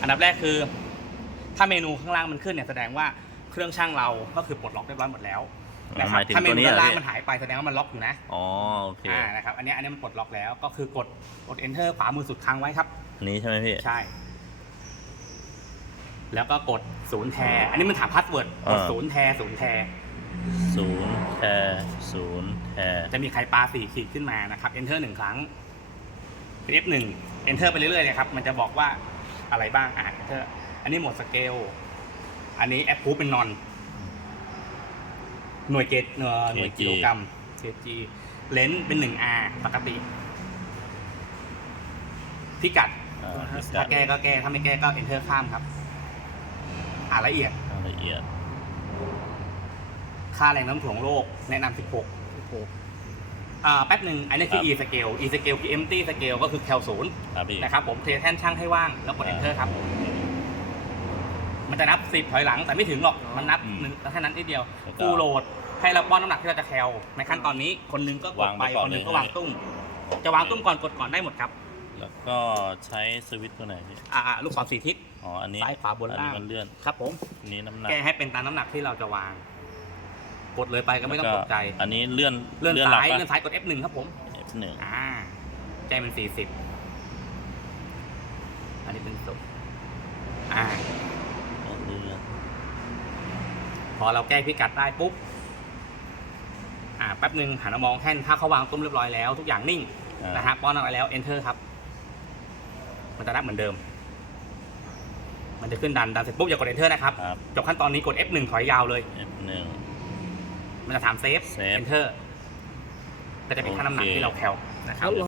อันดับแรกคือ ถ้าเมนูข้างล่างมันขึ้นเนี่ยแสดงว่าเครื่องช่างเราก็คือปลดล็อกเรียบร้อยหมดแล้วนะคหรับมายถึงถ้าเมตัวนูนี้เหรด้าอนล่างพี่ มันหายไปแสดงว่ามันล็อกอยู่นะอ๋อโอเคอ่านะครับอันเนี้ยอันนี้มันปลดล็อกแล้วก็คือกดกด enter ขวามือสุดค้างไว้ครับ อันนี้ใช่ไหมพี่ ใช่ แล้วก็กดศูนย์แทนอันนี้มันถามพาสเวิร์ดกดอ่า ศูนย์แทนศูนย์แทนศูนย์แทศูนย์แทจะมีใครปลาสี่ขีดขึ้นมานะครับ enter หนึ่งครั้ง F หนึ่ง enter ไปเรื่อยๆเลยครับ มันจะบอกว่า อะไรบ้างอ่าน enter อันนี้หมดสเกล อันนี้แอปพูเป็นนอน หน่วยเกจเอ่อหน่วยกิโลกรัม kg เลนส์เป็นหนึ่ง R ปกติ พิกัด อ่าพิกัถ้าดแก้ก็แก้ ถ้าไม่แก้ก็ enter ข้ามครับ อ่านละเอียดละเอียดค่าแรงโน้ำถ่วงโลก แนะนำ16อ่าแป๊บหนึ่งอันนี้คือครับ e scale e scale คือ empty scale ก็คือแคลศูนย์ครับพี่นะครับผมเทแท่นช่างให้ว่างแล้วกดอ่า enter ครับ มันจะนับสิบถอยหลังแต่ไม่ถึงหรอกมันนับอืมหนึ่งแค่นั้นนิดเดียวแล้วก็ฟูลโหลดให้เราป้อนน้ำหนักที่เราจะแคลในขั้นตอนนี้คนหนึงก็กดวางไปไปก่อนคนหนึงก็เลยวางตุ้ม จะวางตุ้มก่อนกดก่อนได้หมดครับ แล้วก็ใช้สวิตช์ตัวไหนพี่อ่าลูกศรสี่ทิศอ๋ออันนี้ซ้ายขวาบนอันล่านี้งมันเลื่อนครับผมอันนี้น้ำหนักแก้ให้เป็นตามน้ำหนักที่เราจะวาง กดเลยไปก็ไม่ต้องตกใจ อันนี้เลื่อนเลื่อนหลัซ้ายปะเลื่อนซ้ายกด F1 ครับผม F1 อ่าใจมันสี่สิบอันนี้เป็นสุดอ่าเลื่อนพอเราแก้พิกัดได้ปุ๊บ อ่าแป๊บหนึ่งหันมามองแท่นถ้าเขาวางตุ้มเรียบร้อยแล้ว ทุกอย่างนิ่งอ่านะฮะป้อนอะไรแล้ว enter ครับ มันจะนับเหมือนเดิม มันจะขึ้นดันดันเสร็จปุ๊บอย่ากด enter นะครับครับจบขั้นตอนนี้กด F1 ถอยยาวเลย F1 มันจะถาม save Save enter ก็จะเป็นค่าน้ำหนักโอเค ที่เราแคลนะครับ